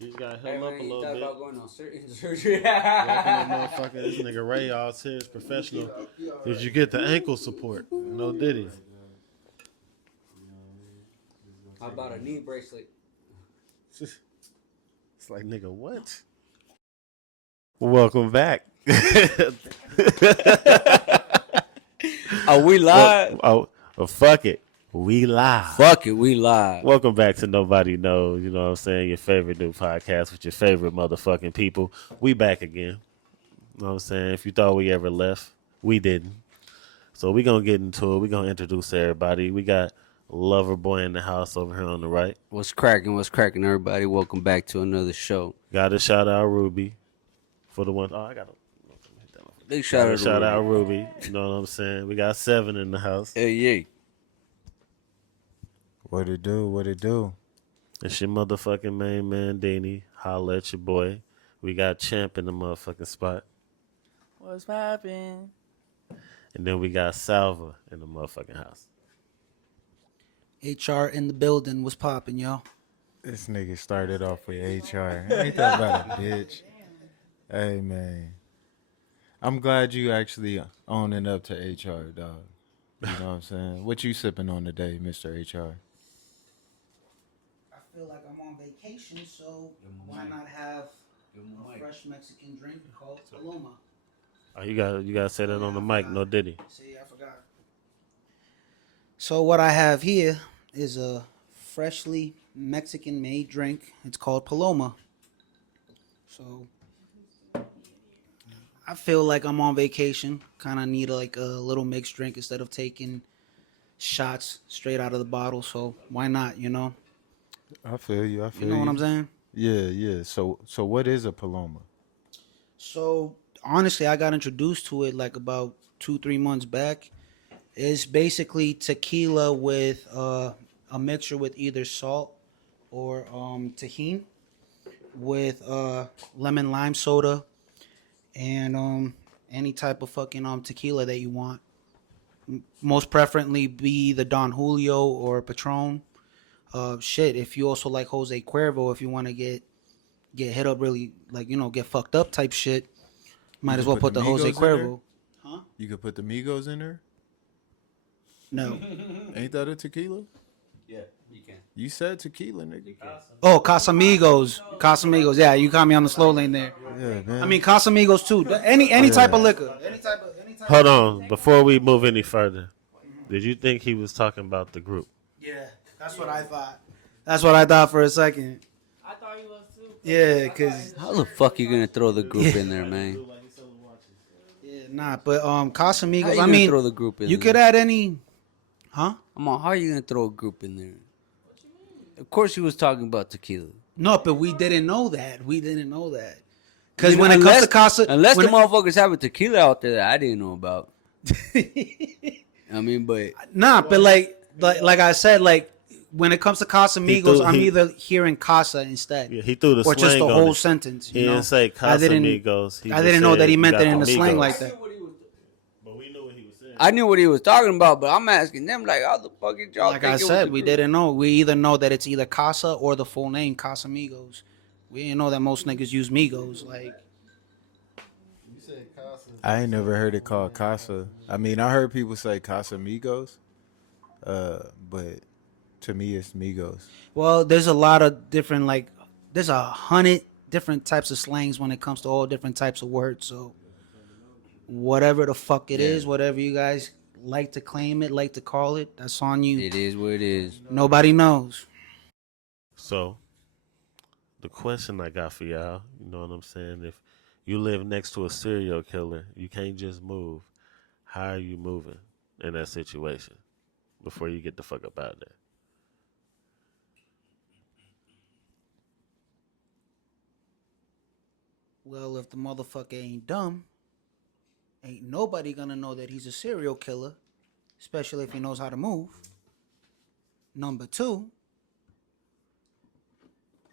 You just gotta Hey him up man, a you little thought bit. about going on surgery? Walking that motherfucker. This nigga Ray all serious professional. Did you get the ankle support? No, did he? How about a knee bracelet? It's like, nigga, what? Welcome back. Are we live? Well, fuck it. We live. Fuck it, we live. Welcome back to Nobody Knows. You know what I'm saying? Your favorite new podcast with your favorite motherfucking people. We back again. You know what I'm saying? If you thought we ever left, we didn't. So we gonna get into it. We gonna introduce everybody. We got Lover Boy in the house over here on the right. What's cracking, everybody? Welcome back to another show. Got to shout out Ruby for the one. Oh, I got to Big shout out to shout Ruby. out Ruby. You know what I'm saying? We got 7 in the house. Hey, yeah. What it do? What it do? It's your motherfucking main man, Danny. Holla at your boy. We got Champ in the motherfucking spot. What's poppin'? And then we got Salva in the motherfucking house. HR in the building. What's poppin', y'all? This nigga started off with HR. Ain't that about a bitch? Hey, man. I'm glad you actually owning up to HR, dog. You know what I'm saying? What you sipping on today, Mr. HR? I feel like I'm on vacation, so why not have a fresh Mexican drink called Paloma? Oh, you gotta say that on the mic, no diddy. See, I forgot. So what I have here is a freshly Mexican-made drink. It's called Paloma. So I feel like I'm on vacation. Kind of need like a little mixed drink instead of taking shots straight out of the bottle. So why not? You know. I feel you. I feel you. You know what I'm saying? Yeah. So what is a Paloma? So honestly, I got introduced to it like about 2-3 months back. It's basically tequila with a mixture with either salt or tahini with lemon lime soda and any type of fucking tequila that you want. Most preferably be the Don Julio or Patron. Shit, if you also like Jose Cuervo, if you want to get hit up really, like, you know, get fucked up type shit, might as well put the Jose Cuervo. Huh? You could put the Migos in there? No. Ain't that a tequila? Yeah, you can. You said tequila, nigga. Oh, Casamigos. Casamigos. Yeah, you caught me on the slow lane there. Yeah, man. I mean, Casamigos too. Any type of liquor. Any type of. Hold on, before we move any further, did you think he was talking about the group? Yeah, that's what I thought. That's what I thought for a second. I thought he was too. Yeah, cause How the fuck you gonna throw the group in there, man? yeah, nah, but Casamigos. How you I gonna mean, throw the group in you there? could add any, huh? Come on, how are you gonna throw a group in there? Of course, he was talking about tequila. No, but we didn't know that. We didn't know that. Because when it comes to Casa, unless the when motherfuckers have a tequila out there that I didn't know about. I mean, but nah, but like I said, like when it comes to Casamigos, I'm he- either hearing Casa instead, Yeah, he threw the or slang just the on whole it. sentence. He You know? didn't say I didn't- Casamigos. I didn't know that he meant that it in the slang like that. But we knew what he was saying. I knew what he was talking about. But I'm asking them, like, how the fuck did y'all Like think I it was said, the we group? didn't know. We either know that it's either Casa or the full name Casamigos. We didn't know that most niggas use Migos. Like, I ain't never heard it called Casa. I mean, I heard people say Casamigos, but to me, it's Migos. well, there's a lot of different, like, there's 100 different types of slangs when it comes to all different types of words. So, whatever the fuck it is, whatever you guys like to claim it, like to call it, that's on you. It is what it is. Nobody knows. So, the question I got for y'all, you know what I'm saying? If you live next to a serial killer, you can't just move. How are you moving in that situation before you get the fuck up out of there? Well, if the motherfucker ain't dumb, ain't nobody gonna know that he's a serial killer, especially if he knows how to move. Number two,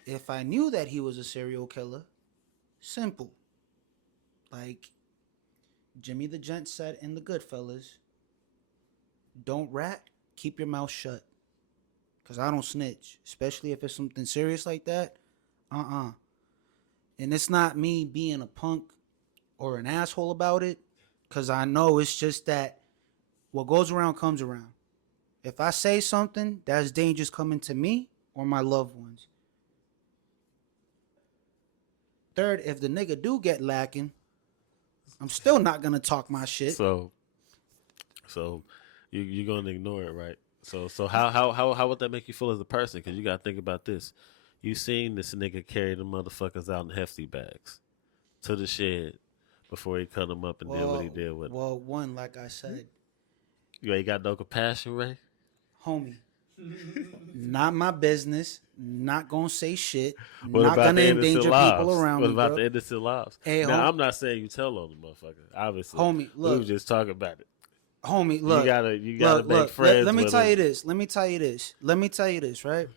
if I knew that he was a serial killer, simple. Like Jimmy the Gent said in The Goodfellas, don't rat, keep your mouth shut. Because I don't snitch, especially if it's something serious like that. And it's not me being a punk or an asshole about it, because I know it's just that what goes around comes around. If I say something, that's dangerous coming to me or my loved ones. Third, if the nigga do get lacking, I'm still not gonna talk my shit. So you're gonna ignore it, right? So how would that make you feel as a person? Because you gotta think about this. You seen this nigga carry the motherfuckers out in hefty bags to the shed before he cut them up and did what he did with them. Well, one, like I said, You ain't got no compassion, Ray? homie, not my business. Not gonna say shit. What not about gonna the innocent endanger lives? people around What me. about bro. the innocent lives? Hey, now, I'm not saying you tell on the motherfucker. Obviously, Homie, we look. were just talking about it. Homie, look. You gotta make look, friends. Let me with tell them. you this. Let me tell you this, right?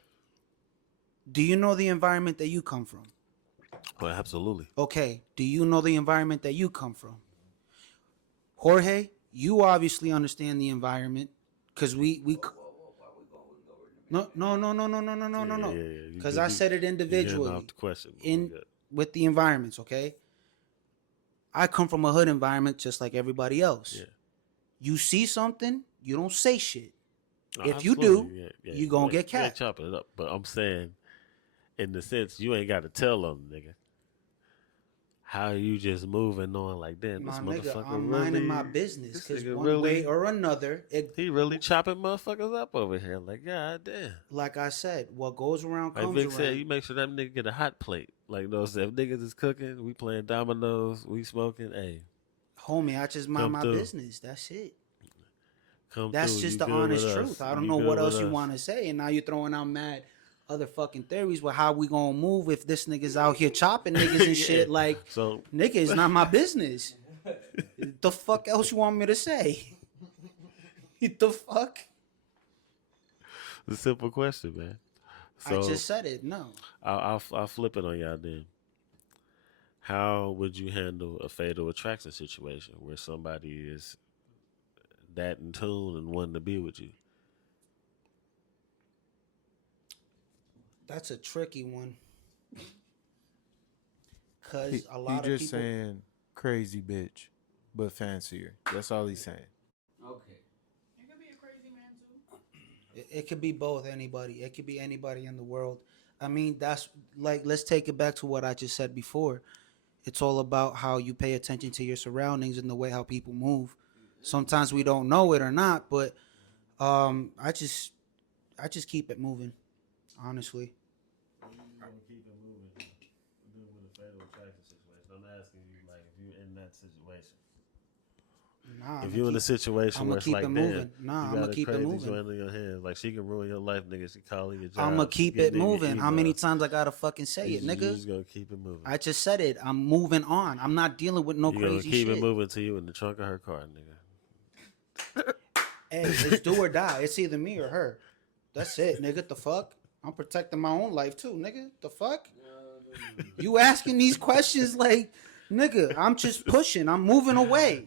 Do you know the environment that you come from? Well, absolutely. Okay. Do you know the environment that you come from? Jorge, you obviously understand the environment because we no. Yeah. Because I said it You're individually off the question. with the environments. Okay. I come from a hood environment just like everybody else. Yeah. You see something, you don't say shit. No, If you absolutely. do, you gonna get You ain't capped. chopping it up. But I'm saying, in the sense, you ain't got to tell them, nigga. How you just moving on like that? My This nigga, motherfucker I'm really, minding my business this because nigga one really- way or another, He really chopping motherfuckers up over here. Like, god damn. like I said, what goes around Like comes Vic around. said, you make sure that nigga get a hot plate. Like, you know, if niggas is cooking, we playing dominoes, we smoking, hey, Homie, I just mind Come my through. business. That's it. come That's through. just You the good honest with truth. us. I don't You know good what with else you us. want to say, and now you're throwing out mad other fucking theories with how we gonna move if this nigga's out here chopping niggas and shit. Yeah. Like, So, nigga, it's not my business. The fuck else you want me to say? The fuck? it's a simple question, man. So, I just said it. No. I'll flip it on y'all then. How would you handle a fatal attraction situation where somebody is that in tune and wanting to be with you? That's a tricky one. He, Cause a he lot of just people. saying crazy bitch, but fancier. That's all he's saying. Okay. It could be a crazy man too. It could be both. Anybody. It could be anybody in the world. I mean, that's like. Let's take it back to what I just said before. It's all about how you pay attention to your surroundings and the way how people move. Sometimes we don't know it or not, but I just keep it moving. Honestly. Keep it moving. With a fatal attraction situation. I'm asking you, like, if you're in that situation. Nah. If you're in a situation I'ma where it's keep like, it damn, moving. Nah, you I'ma got a keep it crazy moving. joint in your hands. Like, she can ruin your life, nigga. She calling your job. I'ma keep it getting in your moving. How many emails. times I gotta fucking say it, You nigga? just gonna keep it moving. I just said it. I'm moving on. I'm not dealing with no You gonna crazy keep shit. it moving to you in the trunk of her car, nigga. Hey, it's do or die. It's either me or her. That's it, nigga. The fuck? I'm protecting my own life too, nigga. The fuck? You asking these questions like, nigga, I'm just pushing. I'm moving away.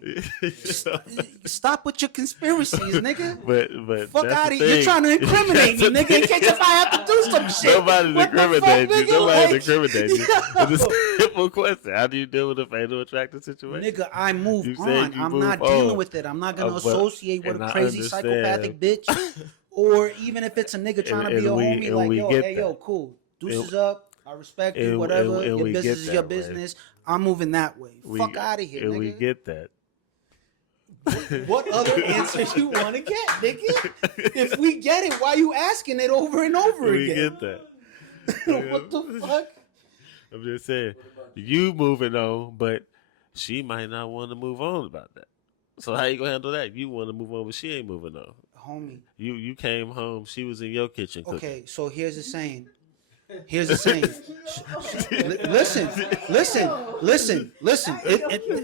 Stop with your conspiracies, nigga. but Fuck that's out the of here. You're thing. trying to incriminate me, That's the nigga, in case if I have to do some shit. Nobody's What the fuck, incriminating you. nigga? Nobody's Like, incriminating you. It's yo. a simple question. How do you deal with a fatal attraction situation? Nigga, I move You said on. you I'm move not dealing on. with it. I'm not gonna But- associate with and a I crazy understand. psychopathic bitch, or even if it's a nigga trying to And be a we- homie, and like, we yo, get hey, that. yo, cool, deuces And- up. I respect you, and- whatever. and Your we business get is your that way. business. I'm moving that way. Fuck out of here, And nigga. we get that. What other answer you want to get, nigga? If we get it, why you asking it over and over We again? get that. What the fuck? I'm just saying, you moving on, but she might not want to move on about that. So how you gonna handle that? You want to move on, but she ain't moving on. Homie. You came home, she was in your kitchen cooking. Okay, so here's the saying. Here's the saying. Listen.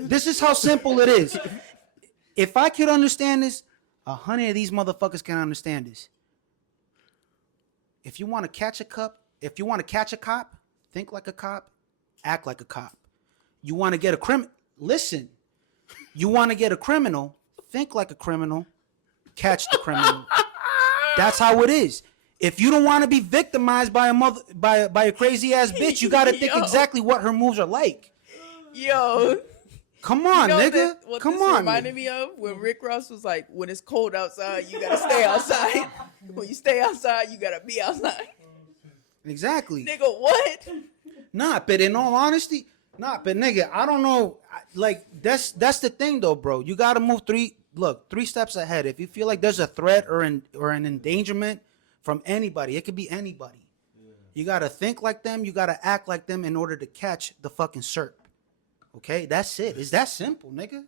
This is how simple it is. If I could understand this, 100 of these motherfuckers can understand this. If you want to catch a cop, think like a cop, act like a cop. You want to get a listen. You want to get a criminal, think like a criminal, catch the criminal. That's how it is. If you don't want to be victimized by a crazy ass bitch, you got to think Yo. exactly what her moves are like. Yo, Come on, nigga. that, what Come this on. reminded me of when Rick Ross was like, "When it's cold outside, you gotta stay outside. When you stay outside, you gotta be outside." Exactly. Nigga, what? Nah, but in all honesty, but nigga, I don't know. Like that's the thing though, bro. You gotta move three steps ahead. If you feel like there's a threat or an endangerment from anybody, it could be anybody. You gotta think like them. You gotta act like them in order to catch the fucking SERP. Okay, that's it. It's that simple, nigga.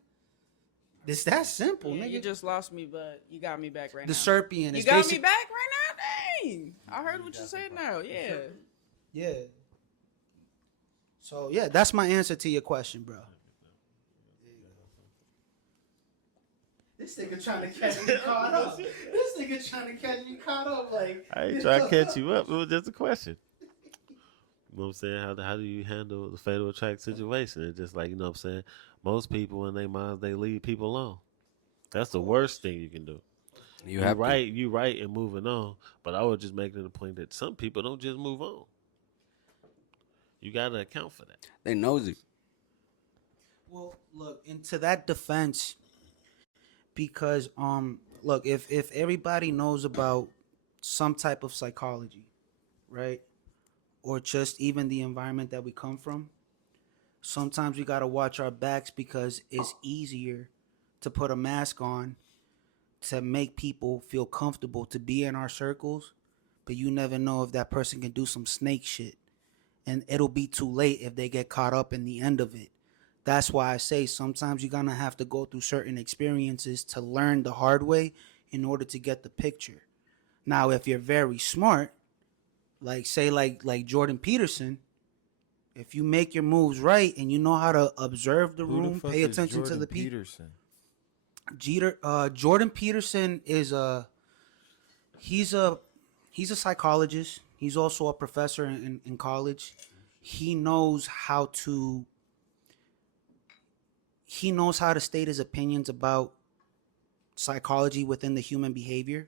It's that simple, Yeah, nigga. you just lost me, but you got me back right The now. Serpian You is got me basic. back right now? Dang. I heard what you said now. Yeah. Yeah. So yeah, that's my answer to your question, bro. This nigga trying to catch me caught up. This nigga trying to catch me caught up. Like I ain't trying to catch you up. It was just a question. You know what I'm saying? How do you handle the fatal attract situation? It's just like, you know what I'm saying? Most people in their minds, they leave people alone. That's the worst thing you can do. You have to. You right in moving on, but I was just making the point that some people don't just move on. You got to account for that. They nosy. Well, look, into that defense, because look, if everybody knows about some type of psychology, right? Or just even the environment that we come from, sometimes we gotta watch our backs because it's easier to put a mask on to make people feel comfortable to be in our circles, but you never know if that person can do some snake shit. And it'll be too late if they get caught up in the end of it. That's why I say sometimes you're gonna have to go through certain experiences to learn the hard way in order to get the picture. Now, if you're very smart, like say like Jordan Peterson, if you make your moves right and you know how to observe the Who room, the fuck pay is attention to Jordan the people. Peterson? Jordan Peterson is he's a psychologist. He's also a professor in college. He knows how to state his opinions about psychology within the human behavior,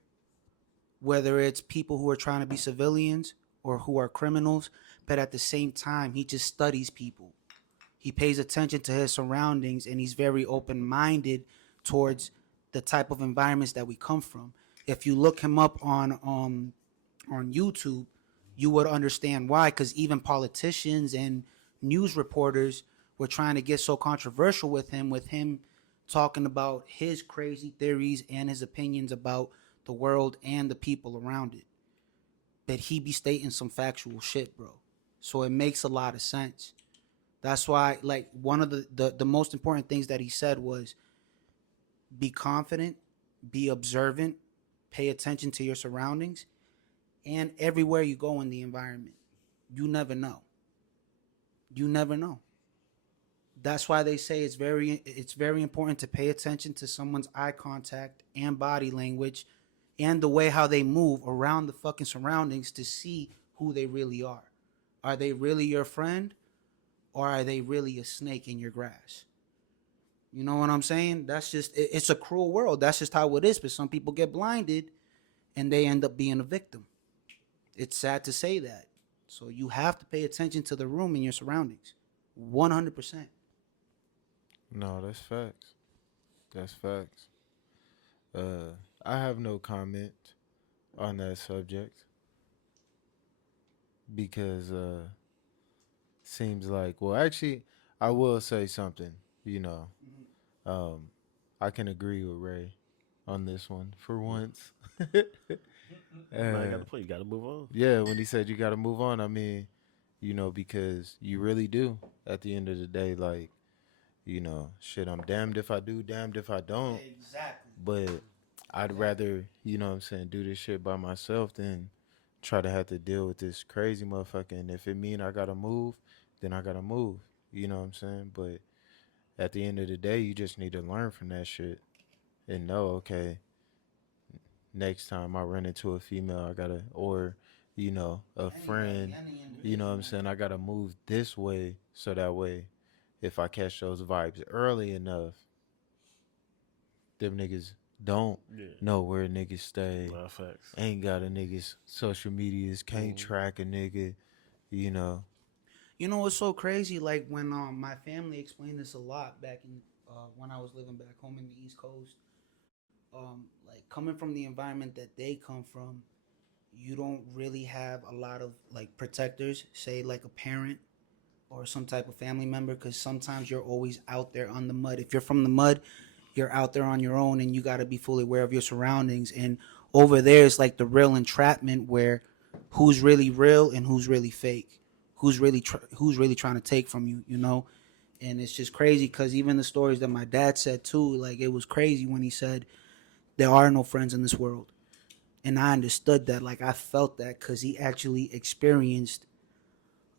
whether it's people who are trying to be civilians or who are criminals, but at the same time, he just studies people. He pays attention to his surroundings and he's very open-minded towards the type of environments that we come from. If you look him up on YouTube, you would understand why, because even politicians and news reporters were trying to get so controversial with him talking about his crazy theories and his opinions about the world and the people around it. But he be stating some factual shit, bro. So it makes a lot of sense. That's why, like, one of the most important things that he said was be confident, be observant, pay attention to your surroundings, and everywhere you go in the environment. You never know. You never know. That's why they say it's very important to pay attention to someone's eye contact and body language and the way how they move around the fucking surroundings to see who they really are. Are they really your friend or are they really a snake in your grass? You know what I'm saying? That's just, it's a cruel world. That's just how it is. But some people get blinded and they end up being a victim. It's sad to say that. So you have to pay attention to the room and your surroundings. 100%. No, that's facts. That's facts. I have no comment on that subject because seems like, well, actually, I will say something. You know, I can agree with Ray on this one for once. I got the point. You got to move on. Yeah, when he said you got to move on, I mean, you know, because you really do. At the end of the day, like, you know, shit, I'm damned if I do, damned if I don't. Exactly. But I'd rather, you know what I'm saying, do this shit by myself than try to have to deal with this crazy motherfucker. And if it mean I gotta move, then I gotta move. You know what I'm saying? But at the end of the day, you just need to learn from that shit and know, okay, next time I run into a female, I gotta, or, you know, a friend, you know what I'm saying, I gotta move this way so that way if I catch those vibes early enough, them niggas don't Yeah. know where niggas stay, Nah, facts. ain't got a nigga's social medias, can't track a nigga, you know. You know what's so crazy? Like when my family explained this a lot back in when I was living back home in the East Coast. Like coming from the environment that they come from, you don't really have a lot of like protectors, say like a parent or some type of family member, because sometimes you're always out there on the mud. If you're from the mud, you're out there on your own, and you got to be fully aware of your surroundings. And over there, it's like the real entrapment where who's really real and who's really fake, who's really trying to take from you, you know. And it's just crazy because even the stories that my dad said too, like it was crazy when he said there are no friends in this world. And I understood that. Like I felt that because he actually experienced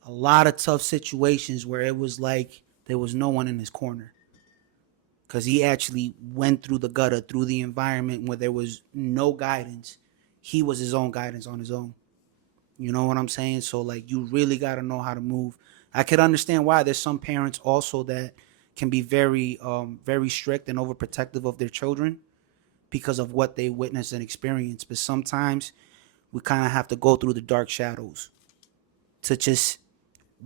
a lot of tough situations where it was like there was no one in his corner. Because he actually went through the gutter, through the environment where there was no guidance. He was his own guidance on his own. You know what I'm saying? So like you really got to know how to move. I could understand why there's some parents also that can be very strict and overprotective of their children because of what they witness and experience. But sometimes we kind of have to go through the dark shadows to just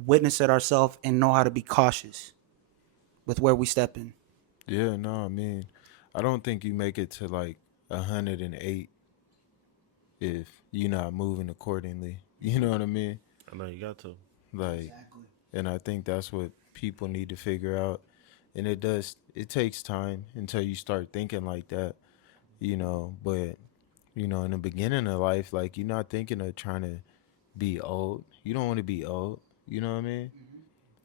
witness it ourselves and know how to be cautious with where we step in. Yeah, no, I mean, I don't think you make it to like 108 if you're not moving accordingly. You know what I mean? I know you got to. Like, and I think that's what people need to figure out. And it takes time until you start thinking like that, you know. But, you know, in the beginning of life, like, you're not thinking of trying to be old. You don't want to be old, you know what I mean?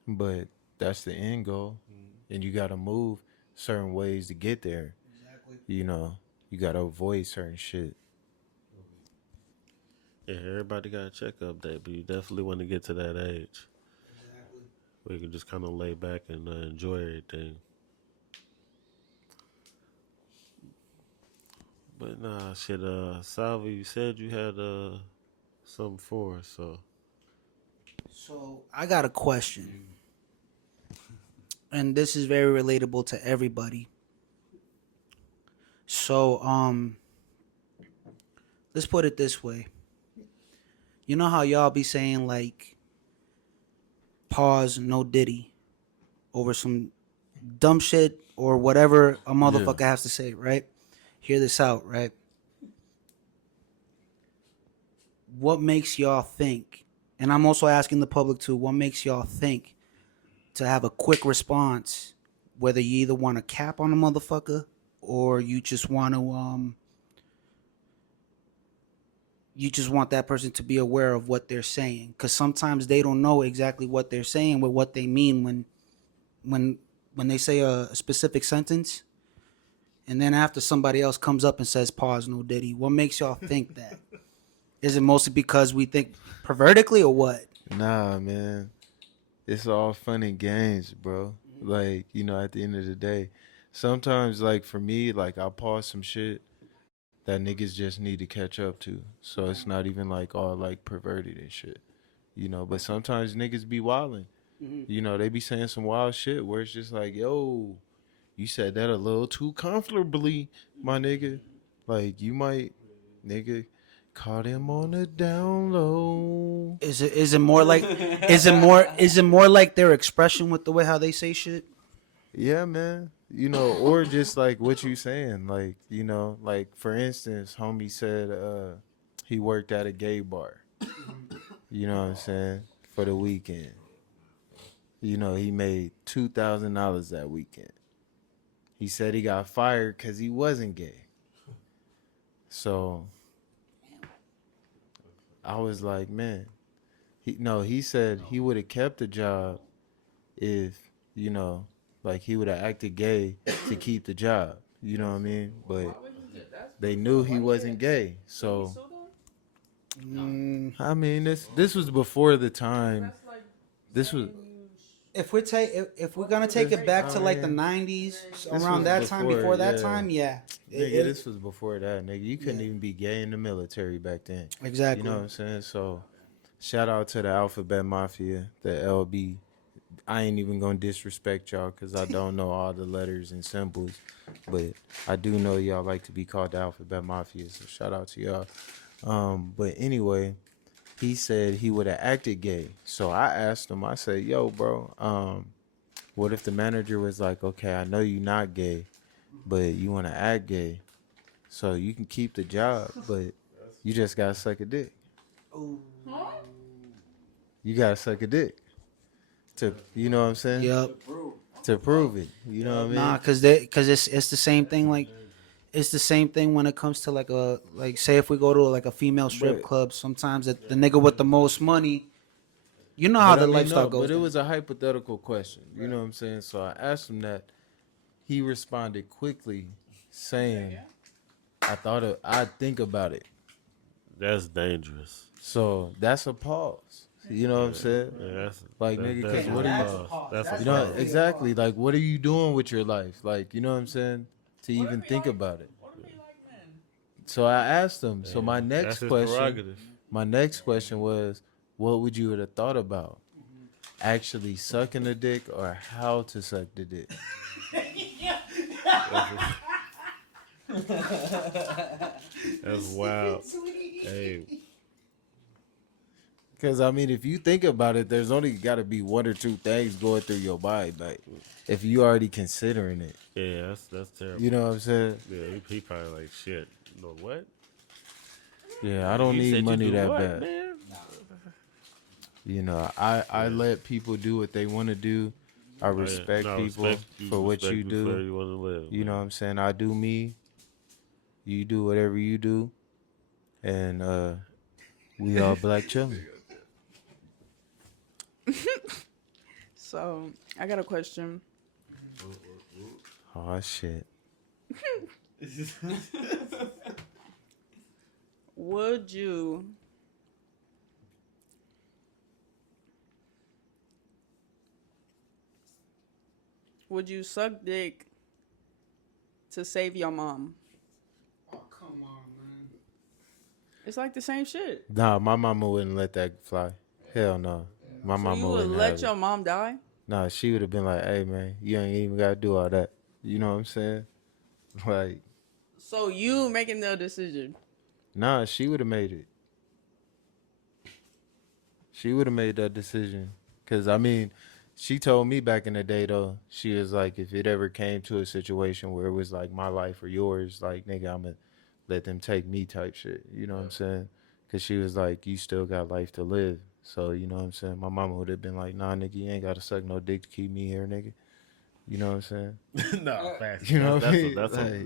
But that's the end goal. And you got to move certain ways to get there. You know, you got to avoid certain shit. Yeah, everybody got a checkup date, but you definitely want to get to that age where you can just kind of lay back and enjoy everything. But nah, shit. Salvi, you said you had something for us, so So I got a question. And this is very relatable to everybody. So, let's put it this way. You know how y'all be saying like pause, no Diddy over some dumb shit or whatever a motherfucker has to say, right? Hear this out, right? What makes y'all think? And I'm also asking the public too, what makes y'all think to have a quick response, whether you either want to cap on a motherfucker or you just want to you just want that person to be aware of what they're saying, because sometimes they don't know exactly what they're saying with what they mean when they say a specific sentence, and then after somebody else comes up and says pause, no Diddy. What makes y'all think that? Is it mostly because we think pervertically or what? Nah, man. It's all fun and games, bro. Like, you know, at the end of the day, sometimes, like, for me, like, I'll pause some shit that niggas just need to catch up to. So it's not even, like, all, like, perverted and shit. You know, but sometimes niggas be wildin'. You know, they be saying some wild shit where it's just like, yo, you said that a little too comfortably, my nigga. Like, you might, nigga, caught him on the down low. Is it more like is it more like their expression with the way how they say shit? Yeah, man. You know, or just like what you saying. Like, you know, like for instance, homie said he worked at a gay bar. You know what I'm saying? For the weekend. You know, he made $2,000 that weekend. He said he got fired because he wasn't gay. So I was like, man, he said he would have kept the job if, you know, like he would have acted gay to keep the job. You know what I mean? But they knew he wasn't gay. So I mean, this was before the time. This was If we're gonna take it back to like the '90s, around was that time, before, before that yeah. time, yeah, nigga, this was before that, nigga. You couldn't even be gay in the military back then. exactly. You know what I'm saying? So shout out to the Alphabet Mafia, the I ain't even gonna disrespect y'all because I don't know all the letters and symbols, but I do know y'all like to be called the Alphabet Mafia. So shout out to y'all. But anyway, he said he would have acted gay. So I asked him. I said, "Yo, bro, what if the manager was like, okay, I know you're not gay, but you want to act gay, so you can keep the job, but you just gotta suck a dick. You gotta suck a dick to, you know what I'm saying? Yep. To prove it. You know what I mean? Nah, cause it's the same thing. Like, it's the same thing when it comes to like say if we go to like a female strip But- club. Sometimes the nigga with the most money, you know how But the I mean, lifestyle no, goes. But it down. was a hypothetical question. You know what I'm saying? So I asked him that. He responded quickly, saying, I'd think about it. That's dangerous. So that's a pause. You know what I'm saying? Yeah, that's Like, that- nigga, that's 'cause what a are you- pause. That's a You know, pause. exactly. Like, what are you doing with your life? Like, you know what I'm saying? To even think about it. So I asked him. So my That's next his question, prerogative. was, what would you have thought about? Actually sucking the dick or how to suck the dick? That's wild. Hey, Because, I mean, if you think about it, there's only got to be one or two things going through your mind. Like, if you already considering it. yeah, that's terrible. You know what I'm saying? Yeah, he probably like shit. You know what? Yeah, I don't You said need you money do that what, bad. man? You know, I let people do what they want to do. I respect No, people respect you, for what respect you for where do. you want to live. You know what I'm saying? I do me. You do whatever you do. And we all black children. So I got a question. Oh, shit. Would you suck dick to save your mom? Oh, come on, man. It's like the same shit. Nah, my mama wouldn't let that fly. Hell no. My So mama you would wouldn't let have your it. mom die? Nah, she would have been like, hey, man, you ain't even got to do all that. You know what I'm saying? Like, So you making the decision? nah, she would have made it. She would have made that decision. Because, I mean, she told me back in the day, though, she was like, if it ever came to a situation where it was like my life or yours, like, nigga, I'm going to let them take me type shit. You know what I'm saying? Because she was like, you still got life to live. So, you know what I'm saying? My mama would have been like, nah, nigga, you ain't got to suck no dick to keep me here, nigga. You know what I'm saying? No, facts. You know what I that's mean?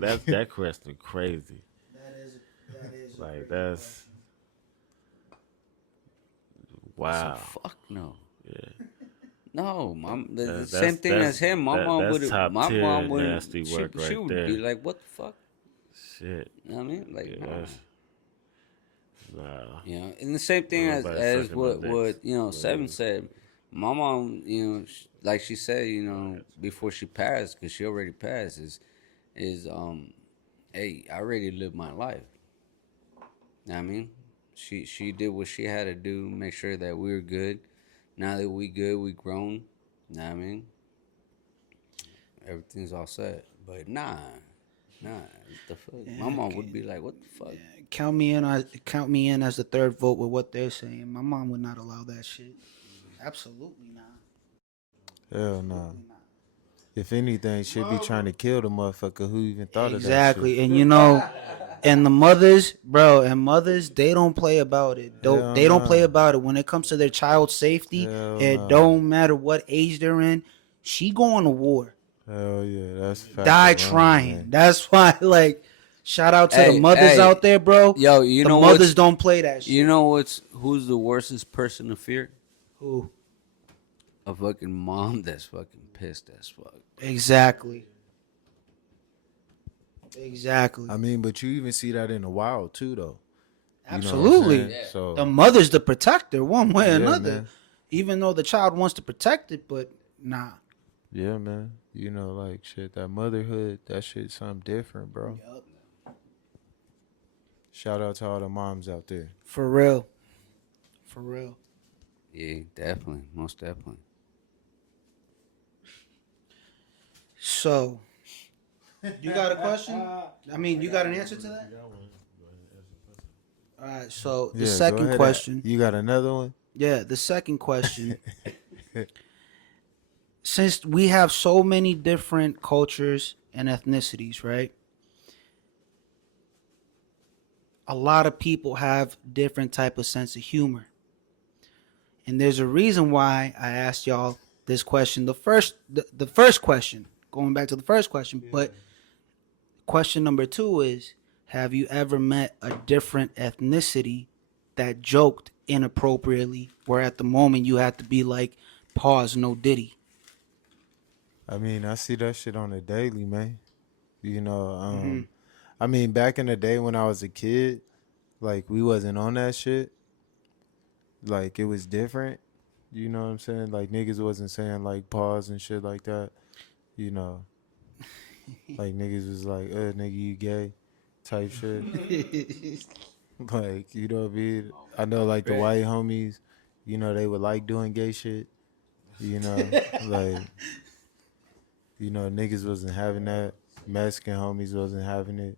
Like- that's that question crazy. That is. Like that's So wow. fuck no. Yeah. No, mom. The That's- same thing that's- as him. My that- mom that's would. top My tier mom would. nasty work She right would there. be like, "What the fuck?" Shit. You know what I mean? Like, Yeah, nah. that's nah. You know, and the same thing Nobody as sucking what no what dicks. you know But Seven yeah. said. My mom, you know, like she said, you know, before she passed, because she already passed, is hey, I already lived my life. You know what I mean, she did what she had to do, make sure that we were good. Now that we good, we grown. You know what I mean, everything's all set. But nah, what the fuck? My mom would be like, "What the fuck?" Count me in as the third vote with what they're saying. My mom would not allow that shit. Absolutely not. Hell no. If anything, she'd be trying to kill the motherfucker who even thought of that Exactly. shit. And you know, and the mothers, bro, and mothers, they don't play about it. Hell They don't play no. about it when it comes to their child's safety. Hell It no. don't matter what age they're in. She going to war. Hell yeah, that's a fact Die of wrong, trying. man. That's why, like, shout out to the Hey, mothers hey, out there, bro. Yo, you the know mothers what's don't play that shit. you know who's the worstest person to fear? Who? A fucking mom that's fucking pissed as fuck. Exactly. Exactly. I mean, but you even see that in the wild too, though. You know what I'm Absolutely. saying? So The mother's the protector, one way or Yeah, another. man. Even though the child wants to protect it, but nah. yeah, man. You know, like shit, that motherhood, that shit's something different, bro. Shout out to all the moms out there. For real. For real. Yeah, definitely, most definitely. So, you got a question? I mean, you got an answer to that? All right. So the Yeah, go second ahead. question. You got another one? Yeah, the second question. Since we have so many different cultures and ethnicities, right? A lot of people have different type of sense of humor. And there's a reason why I asked y'all this question. The first question, going back to the first question, but question number 2 is, have you ever met a different ethnicity that joked inappropriately where at the moment you had to be like, pause, no diddy? I mean, I see that shit on the daily, man. You know, Mm-hmm. I mean, back in the day when I was a kid, like we wasn't on that shit. Like it was different. You know what I'm saying? Like niggas wasn't saying like pause and shit like that. You know, like niggas was like, nigga, you gay," type shit. Like, you know what I mean? I know like the white homies, you know, they would like doing gay shit. You know, like, you know, niggas wasn't having that. Mexican homies wasn't having it.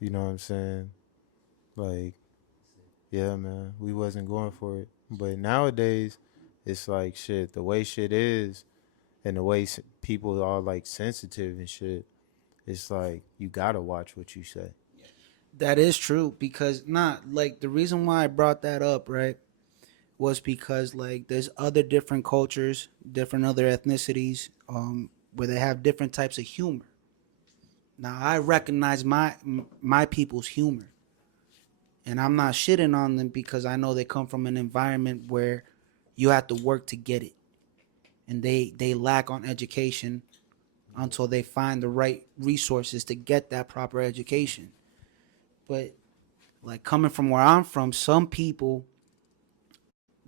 You know what I'm saying? Like, yeah, man, we wasn't going for it. But nowadays, it's like shit. The way shit is, and the way people are like sensitive and shit, it's like you gotta watch what you say. That is true because not like the reason why I brought that up, right, was because like there's other different cultures, different other ethnicities, where they have different types of humor. Now I recognize my people's humor, and I'm not shitting on them because I know they come from an environment where you have to work to get it, and they lack on education until they find the right resources to get that proper education. But like coming from where I'm from, some people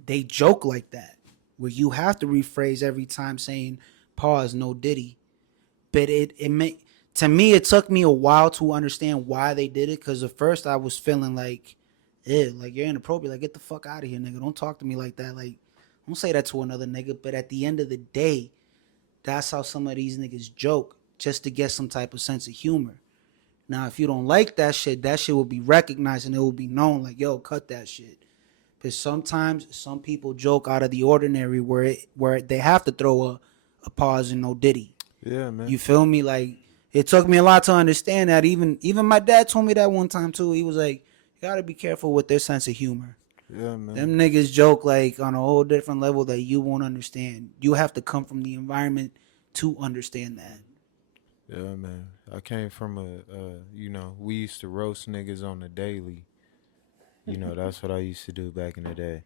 they joke like that, where you have to rephrase every time saying pause, no diddy. But it make to me it took me a while to understand why they did it. Cause at first I was feeling like, like you're inappropriate. Like get the fuck out of here, nigga. Don't talk to me like that. Like don't say that to another nigga. But at the end of the day, that's how some of these niggas joke just to get some type of sense of humor. Now, if you don't like that shit will be recognized and it will be known. Like, yo, cut that shit. Because sometimes some people joke out of the ordinary where they have to throw a pause and no diddy. Yeah, man. You feel me? Like it took me a lot to understand that. Even my dad told me that one time too. He was like, you gotta be careful with their sense of humor. Yeah, man. Them niggas joke like on a whole different level that you won't understand. You have to come from the environment to understand that. Yeah, man. I came from you know, we used to roast niggas on the daily. You know, that's what I used to do back in the day.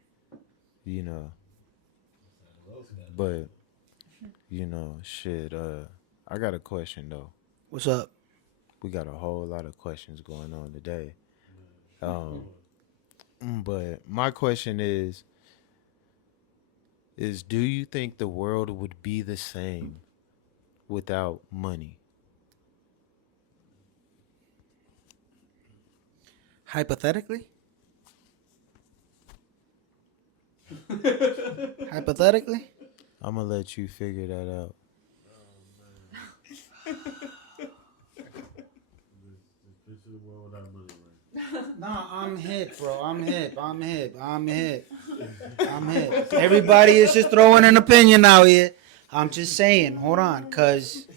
You know. But, you know, shit, I got a question though. What's up? We got a whole lot of questions going on today. But my question is do you think the world would be the same without money? Hypothetically? Hypothetically? I'm gonna let you figure that out. Nah, I'm hip, bro. I'm hip. Everybody is just throwing an opinion out here. I'm just saying, hold on, because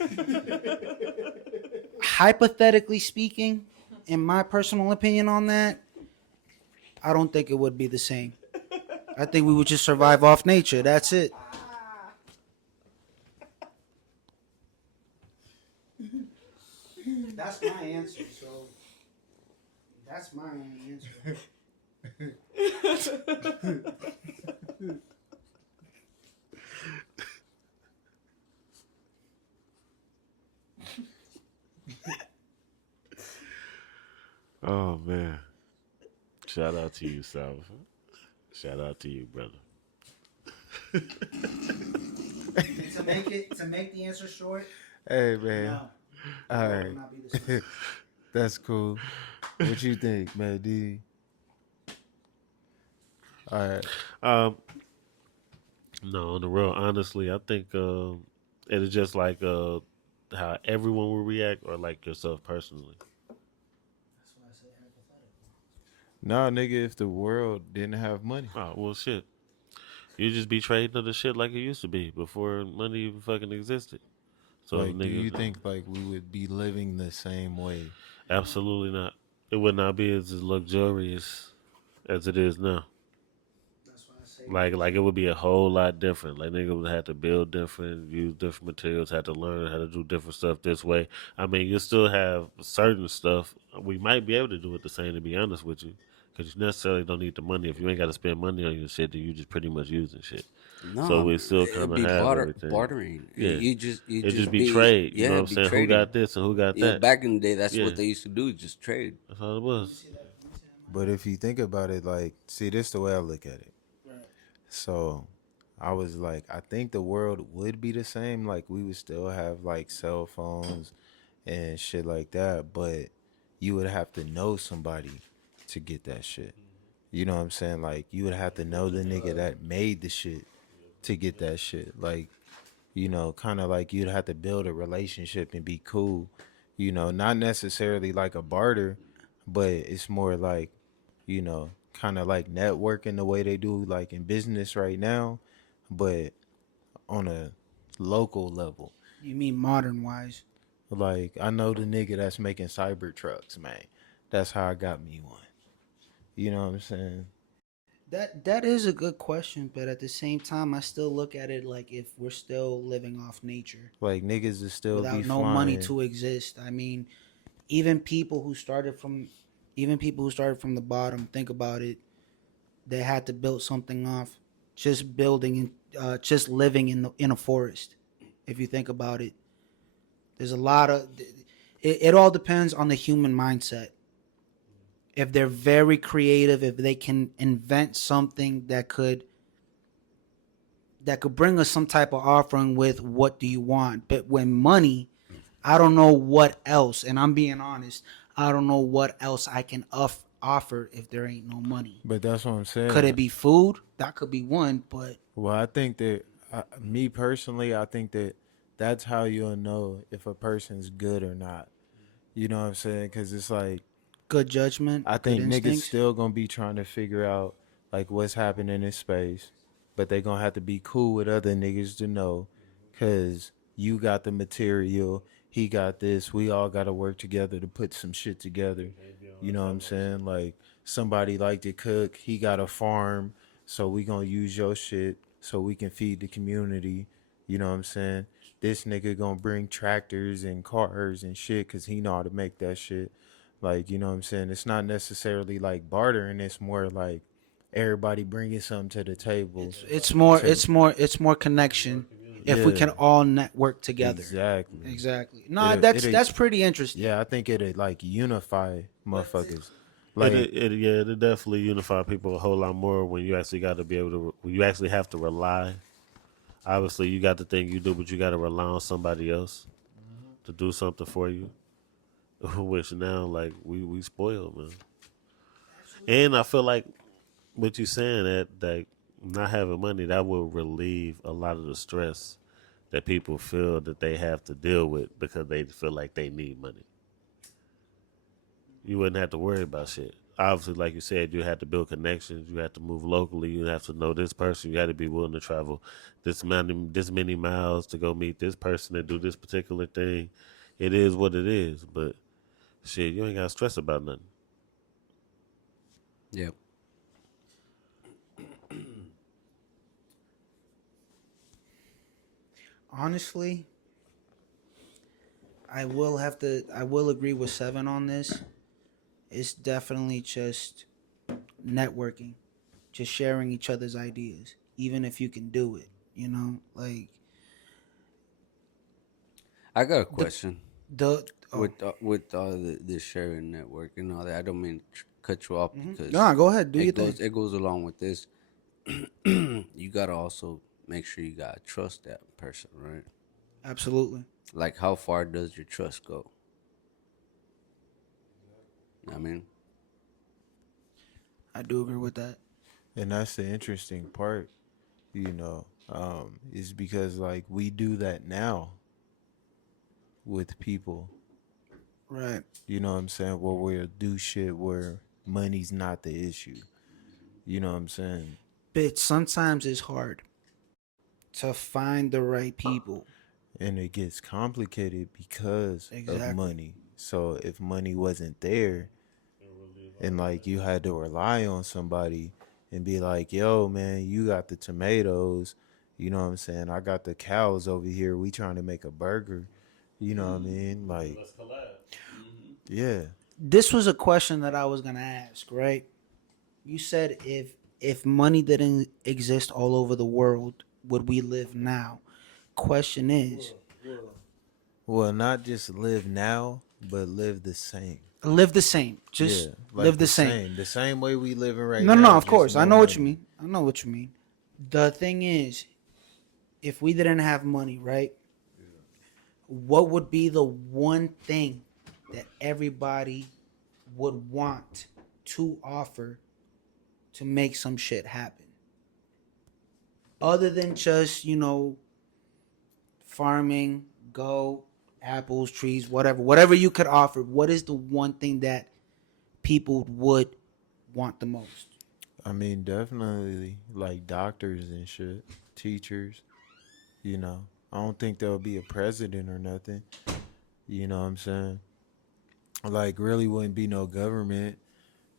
hypothetically speaking, in my personal opinion on that, I don't think it would be the same. I think we would just survive off nature. That's it. That's my answer. So that's my only answer. Oh man. Shout out to you, Sal. Shout out to you, brother. To make the answer short, Hey, man. no. All It right. would not be the same. That's cool. What you think, man? D? All right. No, on the real, honestly, I think it's just like the how everyone will react, or like yourself personally? Nah, nigga, if the world didn't have money, Oh well, shit. You just be trading other shit like it used to be before money even fucking existed. So like, do you niggas, think like we would be living the same way? absolutely not. It would not be as luxurious as it is now. Like it would be a whole lot different. Like nigga would have to build different, use different materials, have to learn how to do different stuff this way. I mean, you still have certain stuff. We might be able to do it the same. To be honest with you, because you necessarily don't need the money. If you ain't got to spend money on your shit, then you just pretty much using shit. So No, we still it'll kind of be have everything. bartering. Yeah, You it just just be be trade. You know yeah, what I'm be saying? Who trading. got this and who got Yeah, that? back in the day, that's Yeah, what they used to do, just trade. that's all it was. But if you think about it, like, see, this the way I look at it. So I was like, I think the world would be the same. Like, we would still have like cell phones and shit like that, but you would have to know somebody to get that shit. You know what I'm saying? Like, you would have to know the nigga that made the shit to get that shit. Like, kind of like you'd have to build a relationship and be cool. Not necessarily like a barter, but it's more like, kind of like networking the way they do like in business right now, but on a local level. You mean modern wise? Like, I know the nigga that's making cyber trucks, man. That's how I got me one. You know what I'm saying? That is a good question, but at the same time, I still look at it like if we're still living off nature Like, niggas will still be without no money flying. to exist. I mean, even people who started from, even people who started from the bottom. Think about it. They had to build something off just building, just living in a forest. If you think about it, there's a lot of. It all depends on the human mindset. If they're very creative, if they can invent something that could bring us some type of offering with what do you want. But when money, I don't know what else, and I'm being honest, I don't know what else I can offer if there ain't no money. But that's what I'm saying. Could it be food? That could be one, but Well, I think that, me personally, I think that that's how you'll know if a person's good or not. You know what I'm saying? Because it's like, good judgment, I good think niggas instincts. still gonna be trying to figure out like what's happening in space, but they gonna have to be cool with other niggas to know, cause you got the material, he got this, we all gotta work together to put some shit together. You know what I'm saying? Like, somebody like to cook, he got a farm, so we gonna use your shit so we can feed the community. You know what I'm saying? This nigga gonna bring tractors and cars and shit, cause he know how to make that shit. Like, you know what I'm saying? It's not necessarily like bartering. It's more like everybody bringing something to the table. It's more connection. If we Yeah, can all network together. exactly. Exactly. No, It that's pretty interesting. yeah, I think it'd like unify motherfuckers. It, Like, yeah, it definitely unify people a whole lot more when you actually got to be able to, when you actually have to rely. Obviously, you got the thing you do, but you got to rely on somebody else to do something for you. Which now, like, we spoiled, man. And I feel like what you saying that not having money, that will relieve a lot of the stress that people feel that they have to deal with because they feel like they need money. You wouldn't have to worry about shit. Obviously, like you said, you had to build connections. You had to move locally. You have to know this person. You had to be willing to travel this many miles to go meet this person and do this particular thing. It is what it is, but shit, you ain't got to stress about nothing. Yep. Honestly, I will agree with Seven on this. It's definitely just networking, just sharing each other's ideas, even if you can do it. Like I got a question the oh, with the sharing network and all that. I don't mean to cut you off because no, go ahead, do your it thing. goes along with this. You gotta also make sure you gotta trust that person, right? Absolutely, Like, how far does your trust go? I mean, I do agree with that. and that's the interesting part, is because like we do that now. with people. Right. You know what I'm saying? Where we'll do shit where money's not the issue. You know what I'm saying? Bitch, sometimes it's hard to find the right people. And it gets complicated because Exactly. of money. So if money wasn't there and like you had to rely on somebody and be like, yo, man, you got the tomatoes, you know what I'm saying? I got the cows over here. We trying to make a burger. You know what I mean? Like, yeah. This was a question that I was gonna ask, right? You said if money didn't exist all over the world, would we live now? Question is, Well, not just live now, but live the same. live the same. Just Yeah, like live the same. The same way we living right No, now. no, no, of just course. I no know what you money. mean. I know what you mean. The thing is, if we didn't have money, right? What would be the one thing that everybody would want to offer to make some shit happen? Other than just, farming, go, apples, trees, whatever you could offer, what is the one thing that people would want the most? I mean, definitely like doctors and shit, teachers. You know, I don't think there'll be a president or nothing. You know what I'm saying? Like, really wouldn't be no government.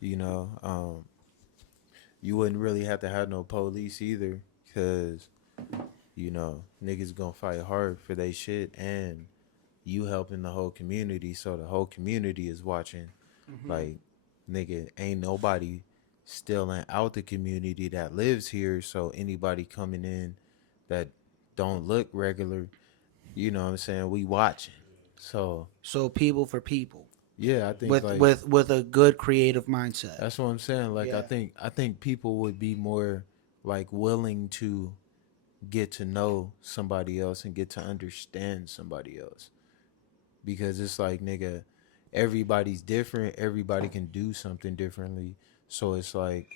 You know, you wouldn't really have to have no police either, cause niggas gonna fight hard for they shit, and you helping the whole community, so the whole community is watching. Like, nigga, ain't nobody stealing out the community that lives here, so anybody coming in that don't look regular, you know what I'm saying, we watching. So So people for people yeah, I think with like with a good creative mindset. that's what I'm saying. Like Yeah. I think people would be more like willing to get to know somebody else and get to understand somebody else. Because it's like, nigga, everybody's different, everybody can do something differently. So it's like,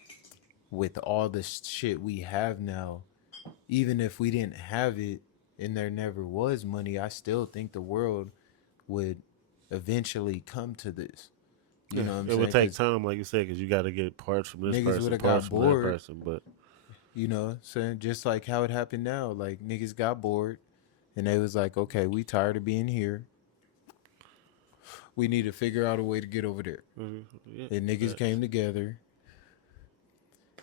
with all the shit we have now, even if we didn't have it and there never was money, I still think the world would eventually come to this. You know what I'm it saying? would take 'Cause time, like you said, because you got to get parts from this niggas person, would've parts got from that bored. person. But You know what I'm saying? Just like how it happened now. Like, niggas got bored and they was like, okay, we tired of being here. We need to figure out a way to get over there. yeah, And niggas came together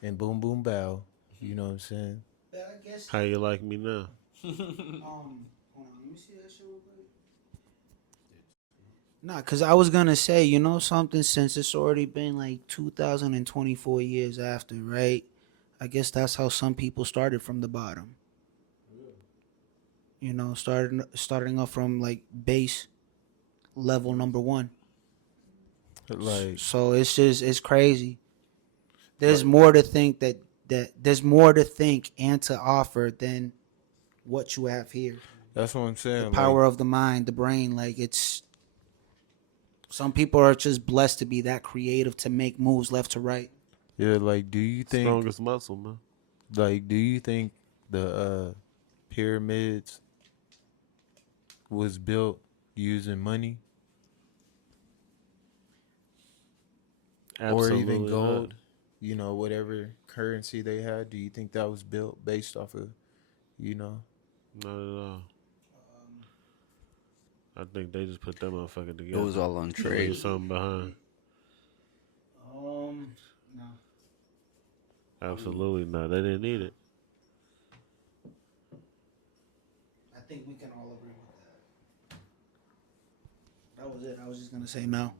and boom, boom, bow. You know what I'm saying? I guess how you like me now? hold on, let me see that shit real quick. Nah, cause I was gonna say, something, since it's already been like 2024 years after, right? I guess that's how some people started from the bottom. Starting off from like base level number one. Like, So it's crazy. There's more to think that there's more to think and to offer than what you have here. that's what I'm saying. The power of the mind, the brain, like it's. Some people are just blessed to be that creative to make moves left to right. Yeah, like, do you think, Strongest muscle, man. like, do you think the pyramids was built using money Absolutely or even not. gold? You know, whatever currency they had, do you think that was built based off of, you know? Not at all. I think they just put that motherfucker It together. was all on Leave trade. something behind. No. Absolutely not. They didn't need it. I think we can all agree with that. That was it. I was just gonna say no.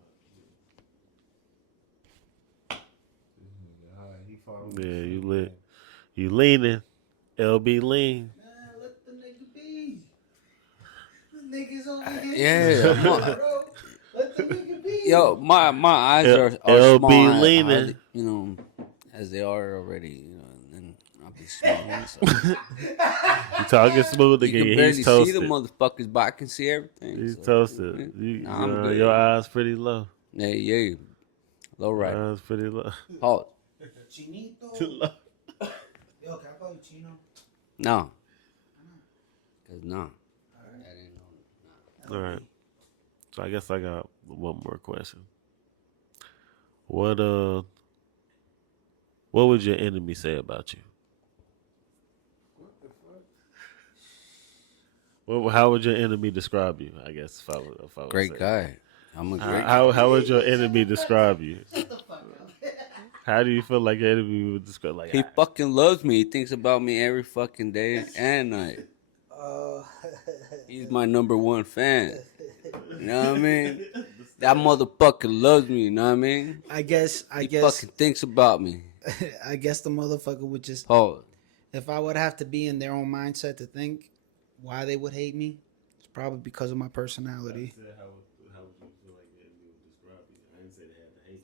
Yeah, you lit. You leaning. LB lean. Man, let the nigga be. The niggas over here. Yeah, bro. Let the nigga be. Yo, my eyes L- are LB small, leaning. as they are already, and I'll be small. So. You talking smooth You again. can barely He's see toasted. the motherfuckers, but I can see everything. He's so, toasted. nah, I'm good. Your eyes pretty low. Yeah, low right. Eyes pretty low. Pause. Chinito. Low. Yo, can I call you Chino? No. Cause no. All right. So I guess I got one more question. What would your enemy say about you? How would your enemy describe you? I guess if I would Great say guy. I'm a great guy. how would your enemy describe you? How do you feel like your enemy would describe like He fucking loves me. He thinks about me every fucking day and night. He's my number one fan. You know what I mean? That motherfucker loves me. You know what I mean? I guess He fucking thinks about me. I guess the motherfucker would just, Pause. if I would have to be in their own mindset to think why they would hate me, it's probably because of my personality. How would you feel like your enemy would describe you? I didn't say they had to hate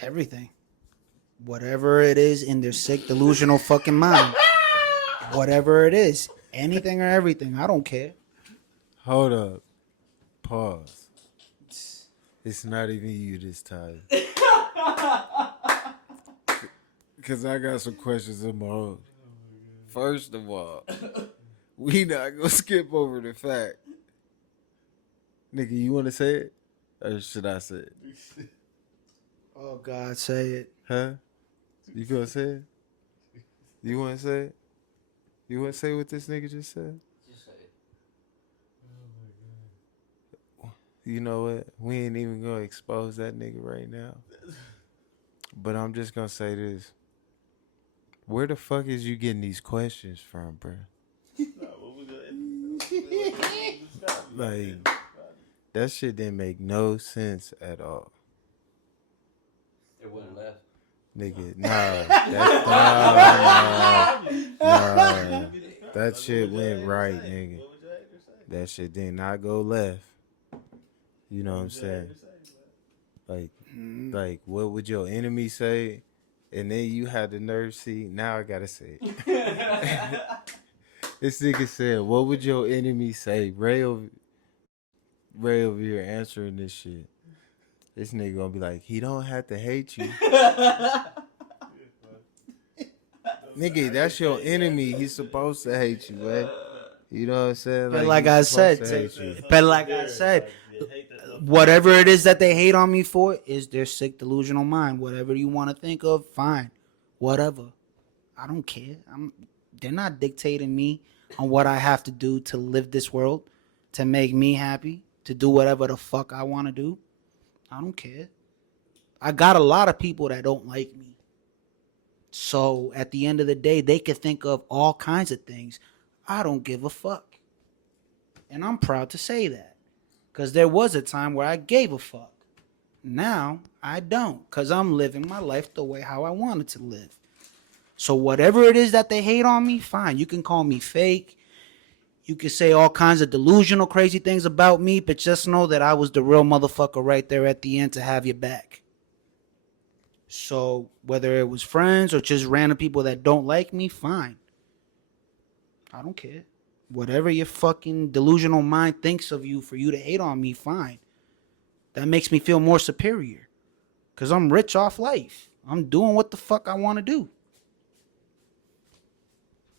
you. Everything. Whatever it is in their sick, delusional fucking mind. Whatever it is. Anything or everything. I don't care. Hold up. Pause. It's not even you this time. Because I got some questions of my own. First of all, we not going to skip over the fact. Nigga, you want to say it? Or should I say it? Oh, God, say it. Huh? You gonna say it? You want to say it? You want to say what this nigga just said? You know what? We ain't even gonna expose that nigga right now. But I'm just gonna say this. Where the fuck is you getting these questions from, bro? Like, that shit didn't make no sense at all. There wasn't left. Nigga, nah. That shit went right, nigga. That shit did not go left. You know what I'm saying? Like, what would your enemy say? And then you had the nerve, see, now I gotta say it. This nigga said, what would your enemy say? Ray over here answering this shit. This nigga gonna be like, he don't have to hate you. Nigga, that's your enemy. He's supposed to hate you, man. You know what I'm saying? But like I he's said, supposed to hate you. whatever it is that they hate on me for is their sick, delusional mind. Whatever you want to think of, fine. Whatever. I don't care. They're not dictating me on what I have to do to live this world, to make me happy, to do whatever the fuck I want to do. I don't care. I got a lot of people that don't like me. So at the end of the day, they can think of all kinds of things. I don't give a fuck. And I'm proud to say that. Because there was a time where I gave a fuck. Now, I don't. Because I'm living my life the way how I wanted to live. So whatever it is that they hate on me, fine. You can call me fake. You can say all kinds of delusional, crazy things about me. But just know that I was the real motherfucker right there at the end to have your back. So whether it was friends or just random people that don't like me, fine. I don't care. Whatever your fucking delusional mind thinks of you for you to hate on me, fine. That makes me feel more superior. Because I'm rich off life. I'm doing what the fuck I want to do.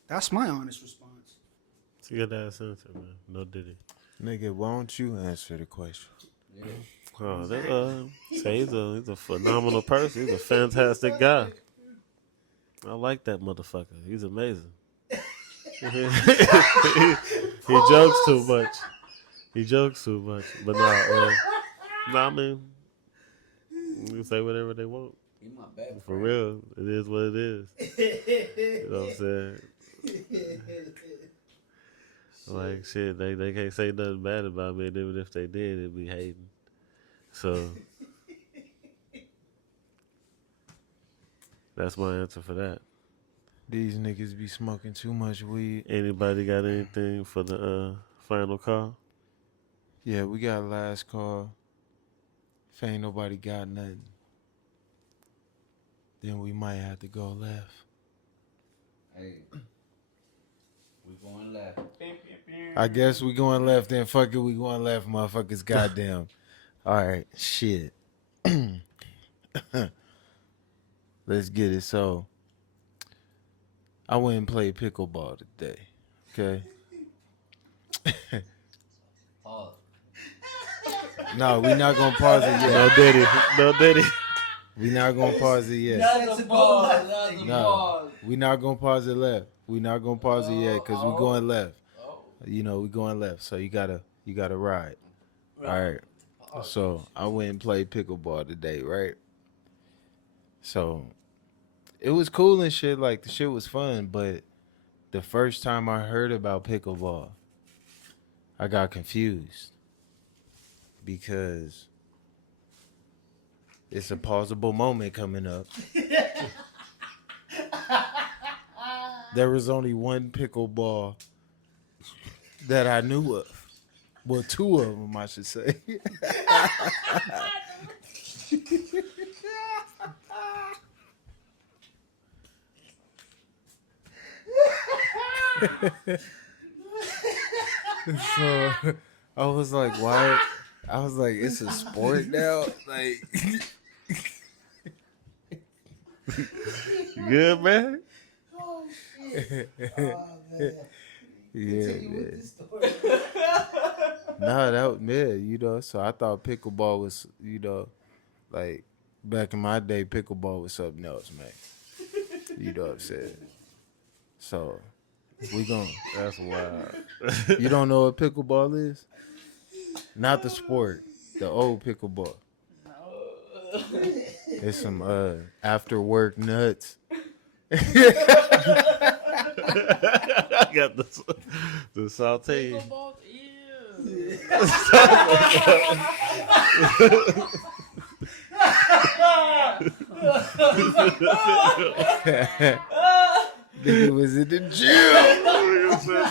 That's my honest response. It's a good ass answer, man. No diddy. Nigga, why don't you answer the question? Yeah. Oh, say he's a phenomenal person. He's a fantastic guy. I like that motherfucker. He's amazing. He jokes too much. But I mean, you can say whatever they want. You my bad For friend. real, it is what it is. You know what I'm saying? Like shit, they can't say nothing bad about me, and even if they did, it'd be hating. So that's my answer for that. These niggas be smoking too much weed. Anybody got anything for the final call? Yeah, we got last call. If ain't nobody got nothing, then we might have to go left. Hey, we going left. I guess we going left then. Fuck it, we going left, motherfuckers. Goddamn. All right, shit. Let's get it. So, I went and played pickleball today. Okay. No, we not gonna pause it No yet. Diddy. No Diddy. We not gonna pause it yet. That's a pause. That's a No, pause. we not gonna pause it left. We not gonna pause it yet because we going left. You know, we going left. So you gotta ride. All right. So I went and played pickleball today, right? So it was cool and shit. Like the shit was fun, but the first time I heard about pickleball, I got confused because it's a pausable moment coming up. There was only one pickleball that I knew of. Well, two of them, I should say. So I was like, why? I was like, it's a sport now? Like, You good, man? yeah, man. Nah, that was man, you know. So I thought pickleball was, you know, like back in my day, pickleball was something else, man. You know what I'm saying? So we gonna. That's wild. You don't know what pickleball is? Not the sport, the old pickleball. It's some after work nuts. I got the saute. Pickleball, ew. Nigga was in the gym.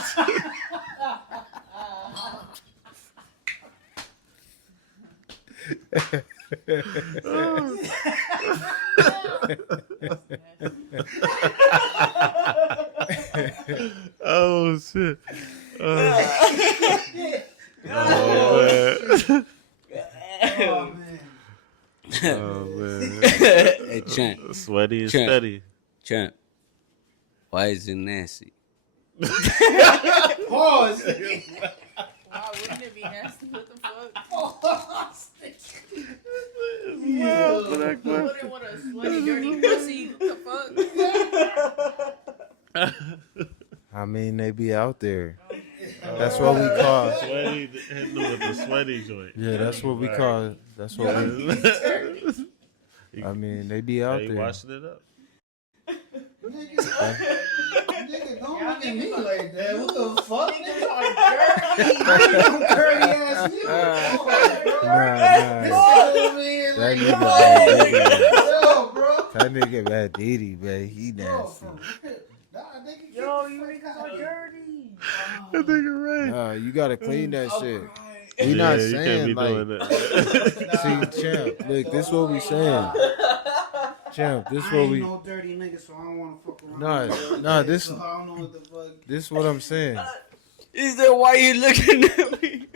Oh shit. Oh man. Oh man. Hey, Champ. Sweaty and Champ. steady. Champ. Why is it nasty? Pause. Wow, wouldn't it be nasty? What the fuck? Yeah, Who wouldn't want a sweaty, dirty pussy? What the fuck? I mean, they be out there. That's what we call. Sweaty hitting them with the sweaty joint. Yeah, that's what we call. That's what we. I mean, they be out Hey, there. washing it up. Nigga, don't look at me like that. What the fuck? Niggas are dirty. You dirty ass nigga. Nah, That nigga bad Diddy. Yo, bro. That nigga bad Diddy, man. He Bro, nasty. nah, nigga, Yo, you niggas are dirty. That nigga right. Nah, you gotta clean that shit. Yeah, We not you can't saying be like. doing that. See, champ, look, this what we saying. Champ, this I what ain't we. no dirty nigga, so I don't want to fuck around. Nah, this, So I don't know what the fuck. this what I'm saying. Is that why you looking at me?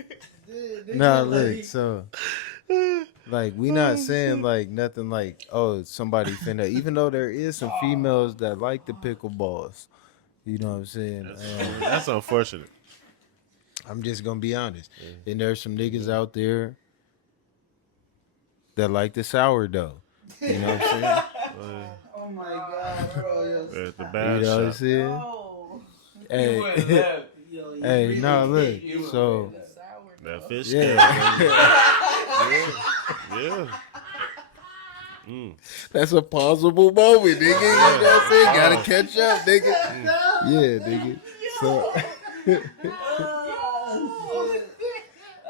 Nah, look, so like we not saying like nothing like oh somebody finna. Even though there is some females that like the pickleballs, you know what I'm saying. That's unfortunate. I'm just gonna be honest. And there's some niggas out there that like the sourdough. You know what I'm saying? Oh my god, bro. Yo, At the You bad know what I'm shop. saying? Oh, Hey, Yo, you hey, really nah, look. think- So sour. That fish yeah, Yeah. Mm. that's a pausable moment, nigga. You know what I'm saying? Gotta catch up, nigga. Yeah, nigga. So.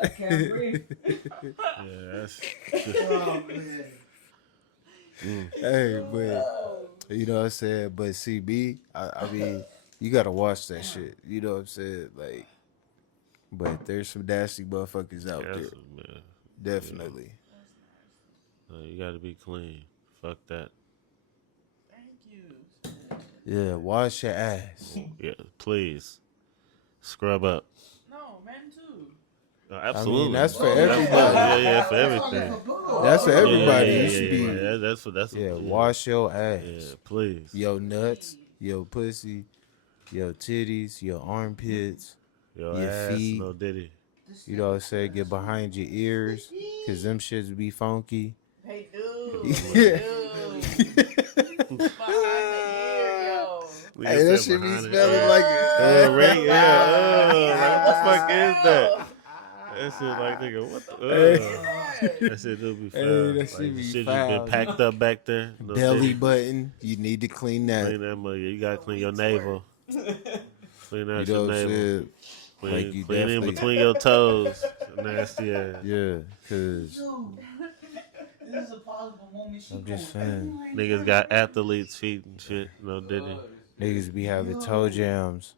I can't breathe. Yeah, that's Oh, man. Hey, but you know what I'm saying. But CB, I mean, you gotta watch that shit. You know what I'm saying? Like, but there's some nasty motherfuckers out that's there. man. Definitely. No, you gotta be clean. Fuck that. Thank you. Yeah, wash your ass. Yeah, please. Scrub up. No, men too. No, absolutely. that's for Absolutely. everybody. Yeah, for everything. That's for everybody. Yeah, You should be. yeah, that's Yeah, wash your ass. Yeah, please. Your nuts, your pussy, your titties, your armpits. Your your ass, feet. no Diddy. You know what I'm saying? Get behind your ears, cause them shits be funky. Hey, dude. Yeah. Dude. Behind the ear, yo. Hey, that shit be smelling like it. Right? Yeah. What the fuck is that? That shit like nigga. What the? That shit do be foul. Hey, that Like, shit the be shit just foul. been packed up back there. No Belly diddy. button, you need to clean that. Clean that mother. You gotta clean your navel. Clean out You know your what I'm navel. saying? Clean, Like, you clean in definitely- between your toes. Nasty ass. Yeah, cause This is a possible moment. I'm just saying, Niggas got athlete's feet and shit. No diddy. niggas be having toe jams.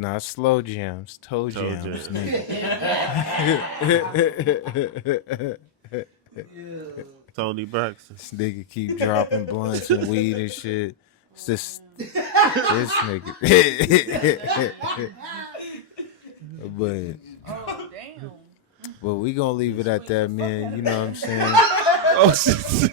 Not slow jams, toe jams, jams. nigga. Tony Braxton. This nigga keep dropping blunts and weed and shit. It's this nigga. but Oh, damn. we gonna leave it at that, man. You know what I'm saying? Oh, shit.